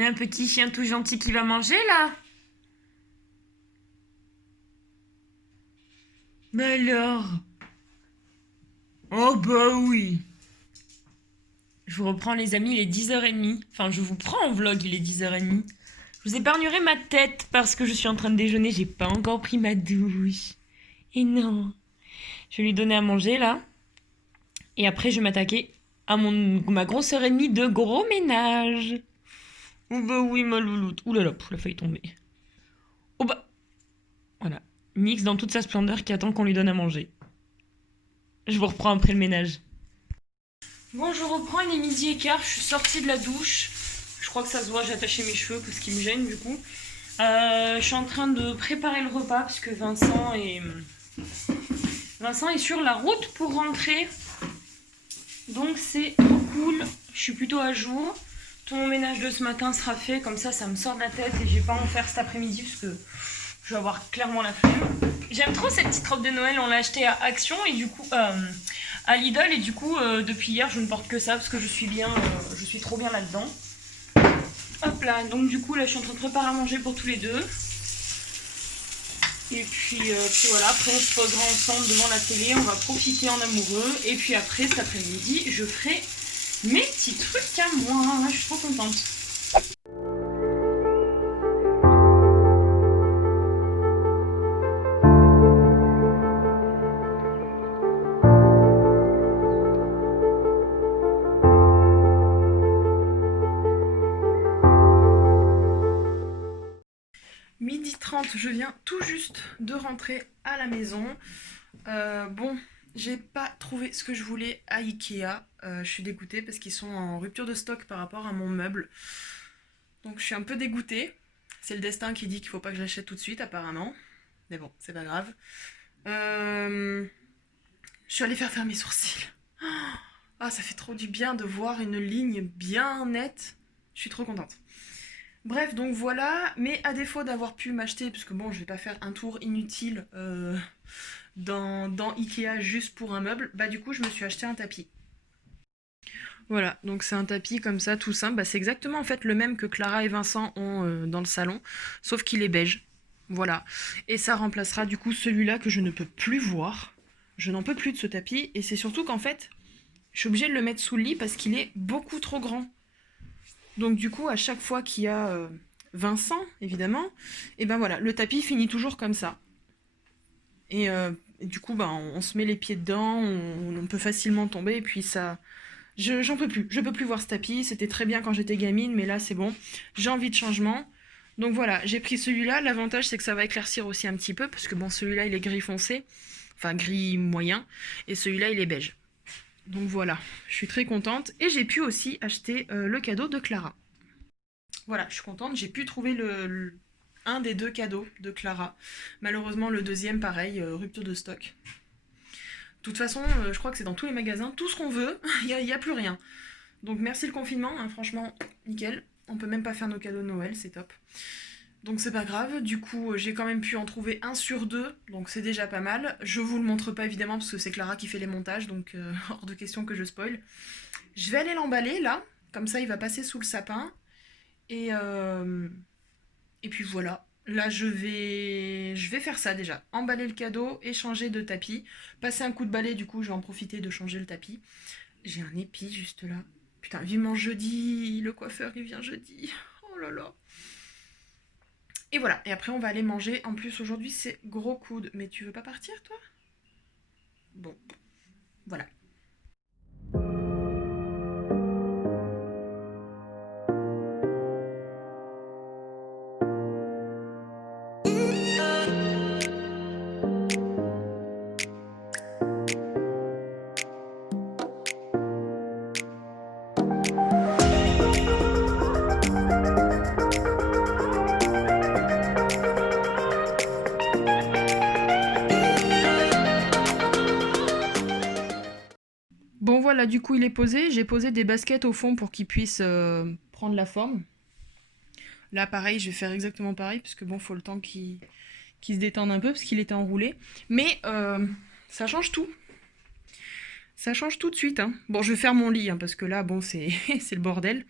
On a un petit chien tout gentil qui va manger là. Mais alors? Oh bah oui. Je vous reprends les amis, il est 10h30. Enfin, je vous prends en vlog, il est 10h30. Je vous épargnerai ma tête parce que je suis en train de déjeuner, j'ai pas encore pris ma douche. Et non. Je vais lui donner à manger là. Et après, je vais m'attaquer à ma grosse heure et demie de gros ménage. Oh bah oui, ma louloute. Ouh là là, la failli tomber. Oh bah. Voilà. Nix dans toute sa splendeur qui attend qu'on lui donne à manger. Je vous reprends après le ménage. Bon, je reprends, il est midi et quart, je suis sortie de la douche. Je crois que ça se voit, j'ai attaché mes cheveux parce qu'ils me gênent du coup. Je suis en train de préparer le repas parce que Vincent est sur la route pour rentrer. Donc c'est trop cool, je suis plutôt à jour. Tout mon ménage de ce matin sera fait, comme ça me sort de la tête et j'ai pas à en faire cet après-midi parce que je vais avoir clairement la flemme. J'aime trop cette petite robe de Noël, on l'a achetée à Action et du coup à Lidl et du coup depuis hier je ne porte que ça parce que je suis trop bien là-dedans. Hop là, donc du coup là je suis en train de préparer à manger pour tous les deux. Et puis voilà, après on se posera ensemble devant la télé, on va profiter en amoureux. Et puis après cet après-midi, je ferai mes petits trucs à moi. Je suis trop contente. Midi 30, je viens tout juste de rentrer à la maison. Bon, j'ai pas trouvé ce que je voulais à Ikea. Je suis dégoûtée parce qu'ils sont en rupture de stock par rapport à mon meuble. Donc je suis un peu dégoûtée. C'est le destin qui dit qu'il faut pas que je l'achète tout de suite apparemment. Mais bon, c'est pas grave. Je suis allée faire mes sourcils. Ah, ça fait trop du bien de voir une ligne bien nette. Je suis trop contente. Bref, donc voilà, mais à défaut d'avoir pu m'acheter, parce que bon, je vais pas faire un tour inutile dans Ikea juste pour un meuble, bah du coup, je me suis acheté un tapis. Voilà, donc c'est un tapis comme ça, tout simple. Bah, c'est exactement en fait le même que Clara et Vincent ont dans le salon, sauf qu'il est beige. Voilà. Et ça remplacera du coup celui-là que je ne peux plus voir. Je n'en peux plus de ce tapis, et c'est surtout qu'en fait, je suis obligée de le mettre sous le lit parce qu'il est beaucoup trop grand. Donc du coup, à chaque fois qu'il y a Vincent, évidemment, et ben voilà, le tapis finit toujours comme ça. Et du coup, ben, on se met les pieds dedans, on peut facilement tomber, et puis ça... J'en peux plus, je peux plus voir ce tapis, c'était très bien quand j'étais gamine, mais là c'est bon, j'ai envie de changement. Donc voilà, j'ai pris celui-là, l'avantage c'est que ça va éclaircir aussi un petit peu, parce que bon, celui-là il est gris foncé, enfin gris moyen, et celui-là il est beige. Donc voilà, je suis très contente. Et j'ai pu aussi acheter le cadeau de Clara. Voilà, je suis contente, j'ai pu trouver un des deux cadeaux de Clara. Malheureusement, le deuxième, pareil, rupture de stock. De toute façon, je crois que c'est dans tous les magasins, tout ce qu'on veut, il n'y a plus rien. Donc merci le confinement, hein, franchement, nickel. On peut même pas faire nos cadeaux de Noël, c'est top. Donc c'est pas grave, du coup j'ai quand même pu en trouver un sur deux, donc c'est déjà pas mal. Je vous le montre pas évidemment parce que c'est Clara qui fait les montages, donc hors de question que je spoil. Je vais aller l'emballer là, comme ça il va passer sous le sapin. Et, et puis voilà, là je vais faire ça déjà. Emballer le cadeau et changer de tapis. Passer un coup de balai, du coup je vais en profiter de changer le tapis. J'ai un épi juste là. Putain, vivement jeudi, le coiffeur il vient jeudi. Oh là là. Et voilà, et après on va aller manger. En plus aujourd'hui c'est gros coude. Mais tu veux pas partir toi? Bon, voilà. Bon voilà, du coup il est posé. J'ai posé des baskets au fond pour qu'il puisse prendre la forme. Là pareil, je vais faire exactement pareil parce que bon, faut le temps qu'il se détende un peu parce qu'il était enroulé. Mais ça change tout. Ça change tout de suite. Hein. Bon, je vais faire mon lit hein, parce que là, bon, c'est c'est le bordel.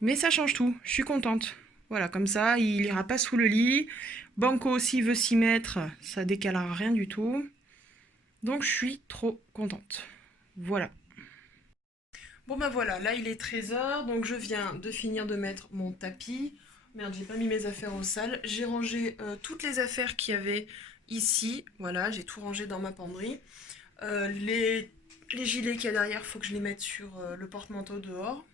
Mais ça change tout, je suis contente. Voilà, comme ça, il ira pas sous le lit. Banco, s'il veut s'y mettre, ça décalera rien du tout. Donc je suis trop contente. Voilà. Bon bah voilà, là il est 13 h, donc je viens de finir de mettre mon tapis. Merde, j'ai pas mis mes affaires au sale. J'ai rangé toutes les affaires qu'il y avait ici. Voilà, j'ai tout rangé dans ma penderie. Les gilets qu'il y a derrière, faut que je les mette sur le porte-manteau dehors.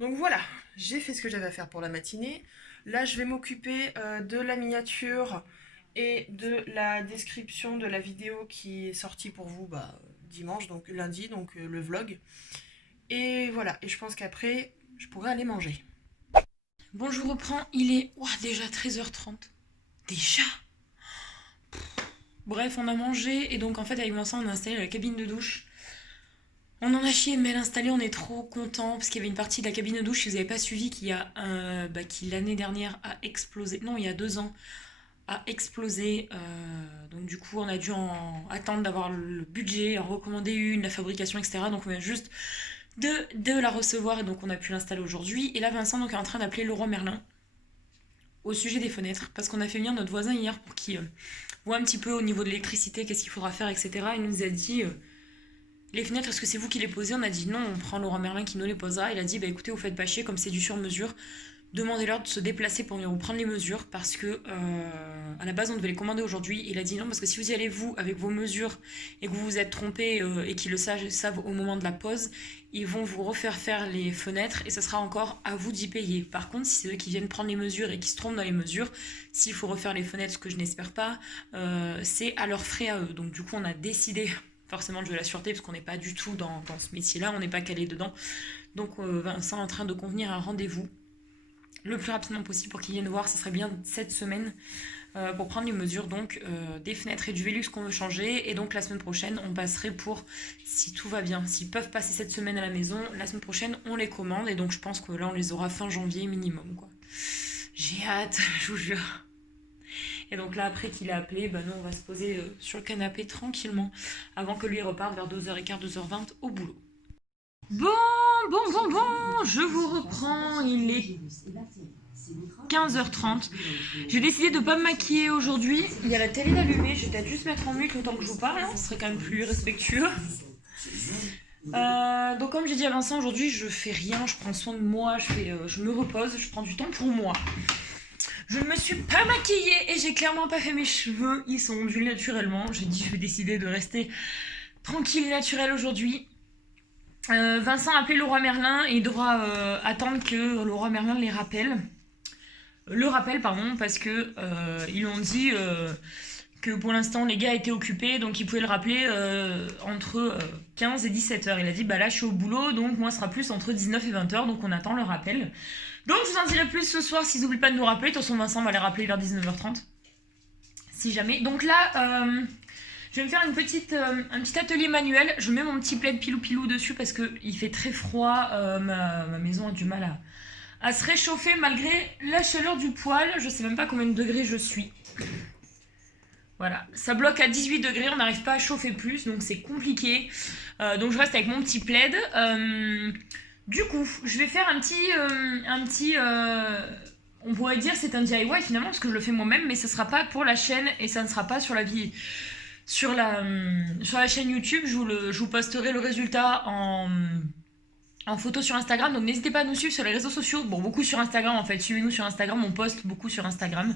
Donc voilà, j'ai fait ce que j'avais à faire pour la matinée. Là, je vais m'occuper de la miniature et de la description de la vidéo qui est sortie pour vous dimanche, donc lundi, donc le vlog. Et voilà, et je pense qu'après, je pourrai aller manger. Bon, je vous reprends, il est déjà 13h30. Déjà? Bref, on a mangé et donc en fait avec Vincent on a installé la cabine de douche. On en a chié, mais l'installer, on est trop content parce qu'il y avait une partie de la cabine de douche, si vous n'avez pas suivi, qui l'année dernière a explosé. Non, il y a 2 ans, a explosé. Donc du coup, on a dû attendre d'avoir le budget, en recommander une, la fabrication, etc. Donc on vient juste de la recevoir et donc on a pu l'installer aujourd'hui. Et là, Vincent donc, est en train d'appeler Leroy Merlin au sujet des fenêtres parce qu'on a fait venir notre voisin hier pour qu'il voit un petit peu au niveau de l'électricité, qu'est-ce qu'il faudra faire, etc. Il nous a dit... les fenêtres, est-ce que c'est vous qui les posez? On a dit non, on prend Leroy Merlin qui nous les posera. Il a dit, bah écoutez, vous faites pas chier, comme c'est du sur-mesure, demandez-leur de se déplacer pour venir vous prendre les mesures, parce que à la base, on devait les commander aujourd'hui. Il a dit non, parce que si vous y allez, vous, avec vos mesures, et que vous vous êtes trompé, et qu'ils le savent au moment de la pose, ils vont vous refaire faire les fenêtres, et ce sera encore à vous d'y payer. Par contre, si c'est eux qui viennent prendre les mesures, et qui se trompent dans les mesures, s'il faut refaire les fenêtres, ce que je n'espère pas, c'est à leurs frais à eux. Donc du coup, on a décidé... forcément de la sûreté parce qu'on n'est pas du tout dans ce métier-là, on n'est pas calé dedans. Donc Vincent est en train de convenir un rendez-vous le plus rapidement possible pour qu'il vienne voir, ce serait bien cette semaine pour prendre les mesures donc des fenêtres et du Velux qu'on veut changer. Et donc la semaine prochaine, on passerait pour, si tout va bien, s'ils peuvent passer cette semaine à la maison, la semaine prochaine, on les commande. Et donc je pense que là, on les aura fin janvier minimum, quoi. J'ai hâte, je vous jure. Et donc là, après qu'il a appelé, nous, on va se poser sur le canapé tranquillement avant que lui reparte vers 2h15, 2h20 au boulot. Bon, je vous reprends. Il est 15h30. J'ai décidé de ne pas me maquiller aujourd'hui. Il y a la télé d'allumée. Je vais peut-être juste mettre en mute le temps que je vous parle. Ce serait quand même plus respectueux. Donc comme j'ai dit à Vincent, aujourd'hui, je fais rien. Je prends soin de moi. Je me repose. Je prends du temps pour moi. Je ne me suis pas maquillée et j'ai clairement pas fait mes cheveux. Ils sont ondulés naturellement. J'ai dit je vais décider de rester tranquille et naturelle aujourd'hui. Vincent a appelé Leroy Merlin et il devra attendre que Leroy Merlin les rappelle. Le rappelle, pardon, parce que ils ont dit que pour l'instant les gars étaient occupés, donc ils pouvaient le rappeler entre 15 et 17h. Il a dit là je suis au boulot, donc moi ce sera plus entre 19 et 20h, donc on attend le rappel. Donc je vous en dirai plus ce soir s'ils n'oublient pas de nous rappeler. De toute façon Vincent va les rappeler vers 19h30. Si jamais. Donc là, je vais me faire un petit atelier manuel. Je mets mon petit plaid pilou-pilou dessus parce qu'il fait très froid. Ma maison a du mal à se réchauffer malgré la chaleur du poêle. Je sais même pas combien de degrés je suis. Voilà, ça bloque à 18 degrés, on n'arrive pas à chauffer plus, donc c'est compliqué. Donc je reste avec mon petit plaid. Du coup, je vais faire un petit on pourrait dire c'est un DIY finalement parce que je le fais moi-même, mais ce sera pas pour la chaîne et ça ne sera pas sur la chaîne YouTube. Je vous posterai le résultat en photo sur Instagram, donc n'hésitez pas à nous suivre sur les réseaux sociaux. Bon, beaucoup sur Instagram en fait, suivez-nous sur Instagram, on poste beaucoup sur Instagram.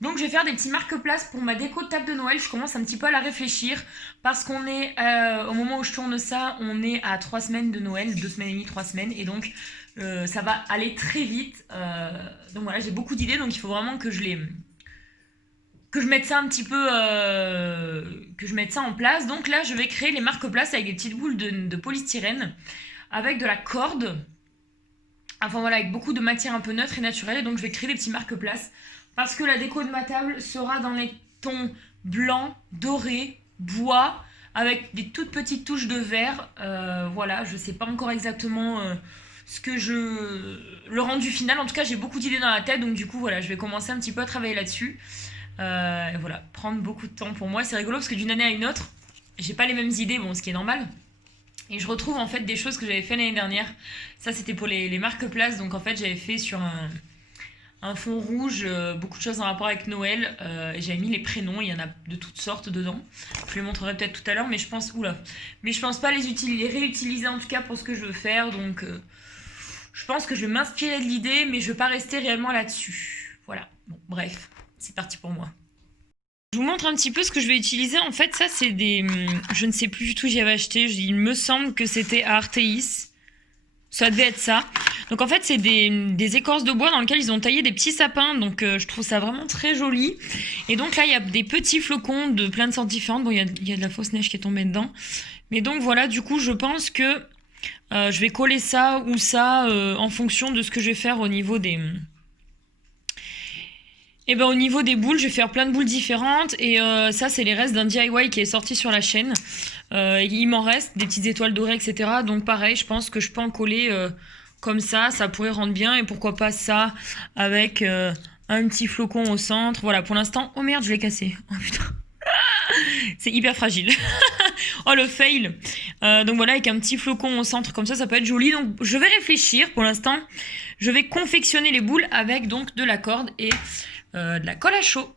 Donc je vais faire des petits marque-places pour ma déco de table de Noël. Je commence un petit peu à la réfléchir parce qu'on est, au moment où je tourne ça, on est à 3 semaines de Noël, 2 semaines et demie, 3 semaines, et donc ça va aller très vite. Donc voilà, j'ai beaucoup d'idées, donc il faut vraiment que je mette ça un petit peu, que je mette ça en place. Donc là, je vais créer les marque-places avec des petites boules de polystyrène, avec de la corde, enfin voilà, avec beaucoup de matière un peu neutre et naturelle. Et donc je vais créer des petits marque-places parce que la déco de ma table sera dans les tons blanc, doré, bois, avec des toutes petites touches de vert. Voilà, je sais pas encore exactement le rendu final. En tout cas, j'ai beaucoup d'idées dans la tête, donc du coup voilà, je vais commencer un petit peu à travailler là-dessus. Et voilà, prendre beaucoup de temps pour moi. C'est rigolo parce que d'une année à une autre, j'ai pas les mêmes idées, bon, ce qui est normal. Et je retrouve en fait des choses que j'avais fait l'année dernière. Ça, c'était pour les marque-places. Donc en fait, j'avais fait sur un fond rouge beaucoup de choses en rapport avec Noël. Et j'avais mis les prénoms. Il y en a de toutes sortes dedans. Je les montrerai peut-être tout à l'heure, mais je pense, oula, mais je pense pas les réutiliser en tout cas pour ce que je veux faire. Donc je pense que je vais m'inspirer de l'idée, mais je veux pas rester réellement là-dessus. Voilà. Bon, bref, c'est parti pour moi. Je vous montre un petit peu ce que je vais utiliser. En fait, ça, c'est des. Je ne sais plus du tout, j'y avais acheté. Il me semble que c'était à Arteis. Ça devait être ça. Donc, en fait, c'est des écorces de bois dans lesquelles ils ont taillé des petits sapins. Donc, je trouve ça vraiment très joli. Et donc, là, il y a des petits flocons de plein de sortes différentes. Bon, il y a de la fausse neige qui est tombée dedans. Mais donc, voilà, du coup, je pense que je vais coller ça ou ça en fonction de ce que je vais faire au niveau des. Et ben au niveau des boules, je vais faire plein de boules différentes et ça c'est les restes d'un DIY qui est sorti sur la chaîne. Il m'en reste des petites étoiles dorées, etc. Donc pareil, je pense que je peux en coller comme ça pourrait rendre bien et pourquoi pas ça avec un petit flocon au centre. Voilà, pour l'instant, oh merde, je l'ai cassé. Oh putain, c'est hyper fragile. Oh le fail. Donc voilà, avec un petit flocon au centre comme ça peut être joli. Donc je vais réfléchir pour l'instant. Je vais confectionner les boules avec donc de la corde et de la colle à chaud.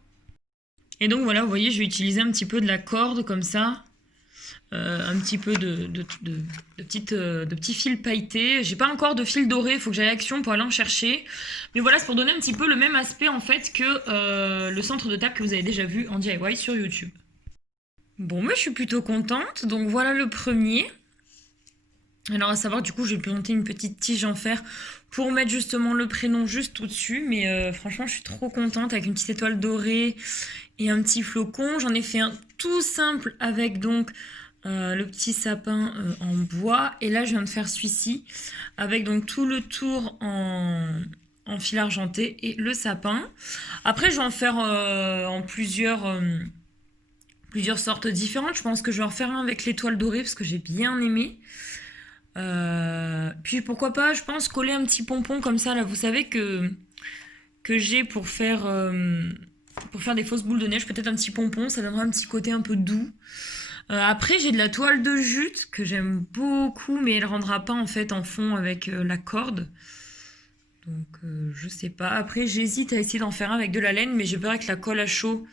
Et donc voilà, vous voyez, je vais utiliser un petit peu de la corde comme ça. Un petit peu de petits fils pailletés. J'ai pas encore de fil doré, il faut que j'aille à Action pour aller en chercher. Mais voilà, c'est pour donner un petit peu le même aspect en fait que le centre de table que vous avez déjà vu en DIY sur YouTube. Bon, moi je suis plutôt contente. Donc voilà le premier. Alors à savoir, du coup, je vais planter une petite tige en fer pour mettre justement le prénom juste au-dessus. Mais franchement, je suis trop contente avec une petite étoile dorée et un petit flocon. J'en ai fait un tout simple avec donc le petit sapin en bois. Et là, je viens de faire celui-ci avec donc tout le tour en fil argenté et le sapin. Après, je vais en faire en plusieurs sortes différentes. Je pense que je vais en faire un avec l'étoile dorée parce que j'ai bien aimé. Puis pourquoi pas, je pense, coller un petit pompon comme ça, là, vous savez que j'ai pour faire des fausses boules de neige, peut-être un petit pompon, ça donnera un petit côté un peu doux. Après, j'ai de la toile de jute que j'aime beaucoup, mais elle rendra pas en fait en fond avec la corde. Donc, je sais pas. Après, j'hésite à essayer d'en faire un avec de la laine, mais j'ai peur avec la colle à chaud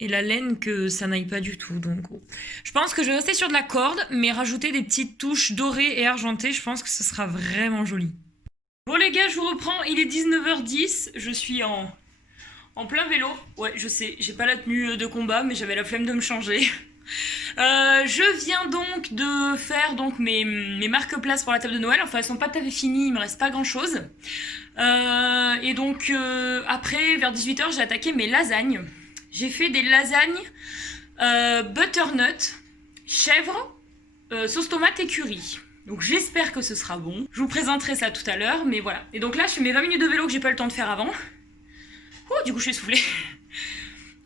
et la laine que ça n'aille pas du tout. Donc, je pense que je vais rester sur de la corde, mais rajouter des petites touches dorées et argentées, je pense que ce sera vraiment joli. Bon les gars, je vous reprends, il est 19h10, je suis en plein vélo. Ouais, je sais, j'ai pas la tenue de combat, mais j'avais la flemme de me changer. Je viens donc de faire donc mes marque-places pour la table de Noël. Enfin, elles sont pas tout à fait finies, il me reste pas grand-chose. Et donc, après, vers 18h, j'ai attaqué mes lasagnes. J'ai fait des lasagnes butternut, chèvre, sauce tomate et curry. Donc j'espère que ce sera bon. Je vous présenterai ça tout à l'heure, mais voilà. Et donc là, je fais mes 20 minutes de vélo que j'ai pas eu le temps de faire avant. Ouh, du coup, je suis essoufflée.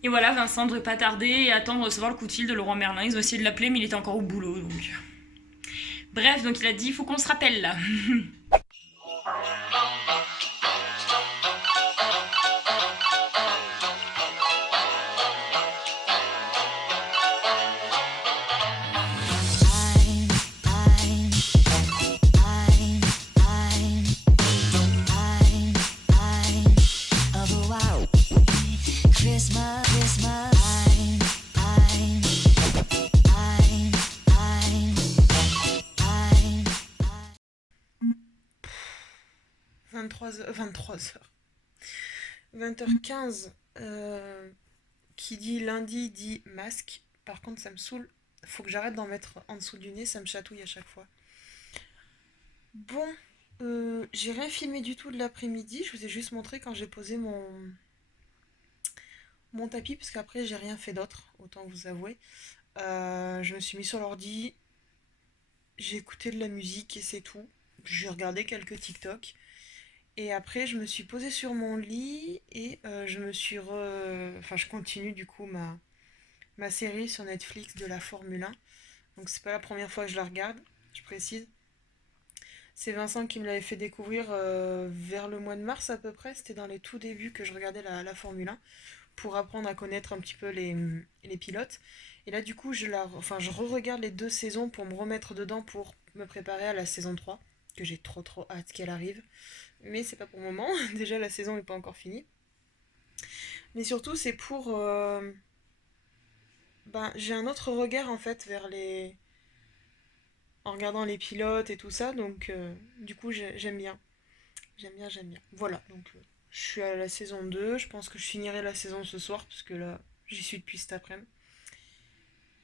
Et voilà, Vincent devrait pas tarder et attendre de recevoir le coup de fil de Laurent Merlin. Ils ont essayé de l'appeler, mais il était encore au boulot, donc... Bref, donc il a dit, il faut qu'on se rappelle, là. 23h. 20h15. Qui dit lundi dit masque. Par contre, ça me saoule. Faut que j'arrête d'en mettre en dessous du nez, ça me chatouille à chaque fois. Bon, j'ai rien filmé du tout de l'après-midi. Je vous ai juste montré quand j'ai posé mon tapis, parce qu'après, j'ai rien fait d'autre, autant vous avouer. Je me suis mis sur l'ordi, j'ai écouté de la musique et c'est tout. J'ai regardé quelques TikTok. Et après, je me suis posée sur mon lit et Enfin, je continue du coup ma série sur Netflix de la Formule 1. Donc c'est pas la première fois que je la regarde, je précise. C'est Vincent qui me l'avait fait découvrir vers le mois de mars à peu près. C'était dans les tout débuts que je regardais la Formule 1 pour apprendre à connaître un petit peu les pilotes. Et là, du coup, je re-regarde les 2 saisons pour me remettre dedans pour me préparer à la saison 3, que j'ai trop hâte qu'elle arrive. Mais c'est pas pour le moment, déjà la saison n'est pas encore finie. Mais surtout, c'est pour... Ben, j'ai un autre regard en fait vers les... En regardant les pilotes et tout ça, donc du coup j'aime bien. J'aime bien. Voilà, donc je suis à la saison 2, je pense que je finirai la saison ce soir, parce que là, j'y suis depuis cet après-midi.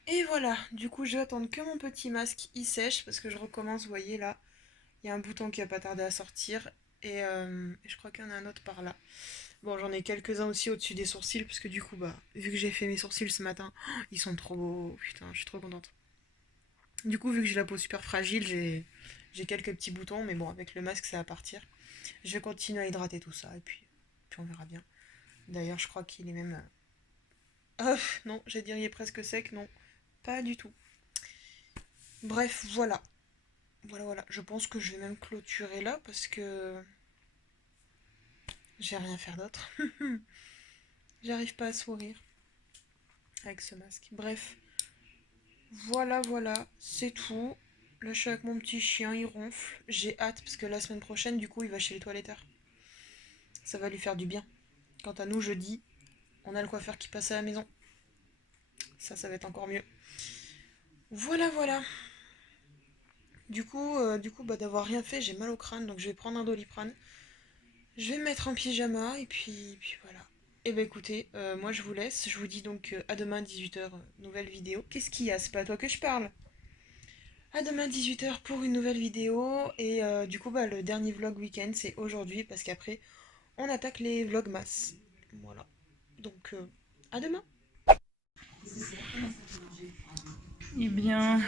Et voilà, du coup, je vais attendre que mon petit masque y sèche, parce que je recommence, vous voyez là, il y a un bouton qui va pas tarder à sortir, et je crois qu'il y en a un autre par là. Bon, j'en ai quelques-uns aussi au-dessus des sourcils, parce que du coup, bah, vu que j'ai fait mes sourcils ce matin, oh, ils sont trop beaux, putain, je suis trop contente. Du coup, vu que j'ai la peau super fragile, j'ai quelques petits boutons, mais bon, avec le masque, ça va partir. Je vais continuer à hydrater tout ça, et puis on verra bien. D'ailleurs, je crois qu'il est même... non, j'allais dire il est presque sec, non. Pas du tout. Bref, voilà. Voilà. Je pense que je vais même clôturer là, parce que... j'ai rien à faire d'autre. J'arrive pas à sourire avec ce masque. Bref, voilà, c'est tout. Là, je suis avec mon petit chien, il ronfle. J'ai hâte, parce que la semaine prochaine, du coup, il va chez les toiletteurs. Ça va lui faire du bien. Quant à nous, jeudi, on a le coiffeur qui passe à la maison. Ça va être encore mieux. Voilà. Du coup, bah, d'avoir rien fait, j'ai mal au crâne, donc je vais prendre un Doliprane. Je vais me mettre en pyjama, et puis voilà. Et bah écoutez, moi je vous laisse. Je vous dis donc à demain 18h, nouvelle vidéo. Qu'est-ce qu'il y a? C'est pas à toi que je parle. À demain 18h pour une nouvelle vidéo. Et du coup, bah, le dernier vlog week-end, c'est aujourd'hui, parce qu'après, on attaque les vlogmas. Voilà. Donc, à demain. Eh bien,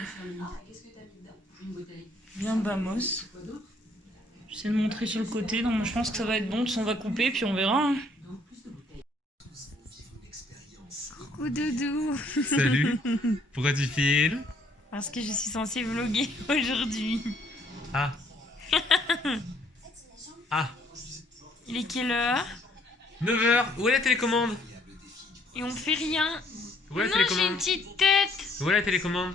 bien Bamos. J'essaie de montrer sur le côté, donc je pense que ça va être bon, on va couper, puis on verra. Hein. Coucou Doudou. Salut, pourquoi tu filmes? Parce que je suis censée vlogger aujourd'hui. Ah. Ah. Il est quelle heure? 9h, où est la télécommande? Et on fait rien. Où est la Non, j'ai une télécommande? petite tête. Où est la télécommande?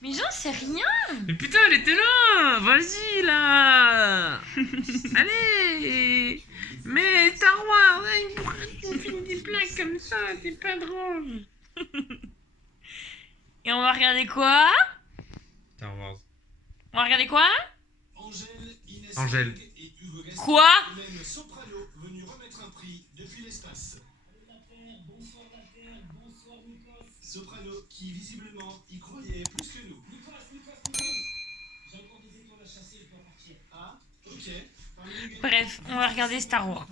Mais j'en sais rien. Mais putain, elle était là! Vas-y là! Allez! Mais Star Wars, pourquoi tu me fais des blagues comme ça? C'est pas drôle! Et on va regarder quoi? Star Wars. On va regarder quoi? Angèle. Quoi? Soprano qui visiblement y croyait plus que nous. J'ai encore des étoiles à chasser, je dois partir. Ah, ok. Bref, on va regarder Star Wars.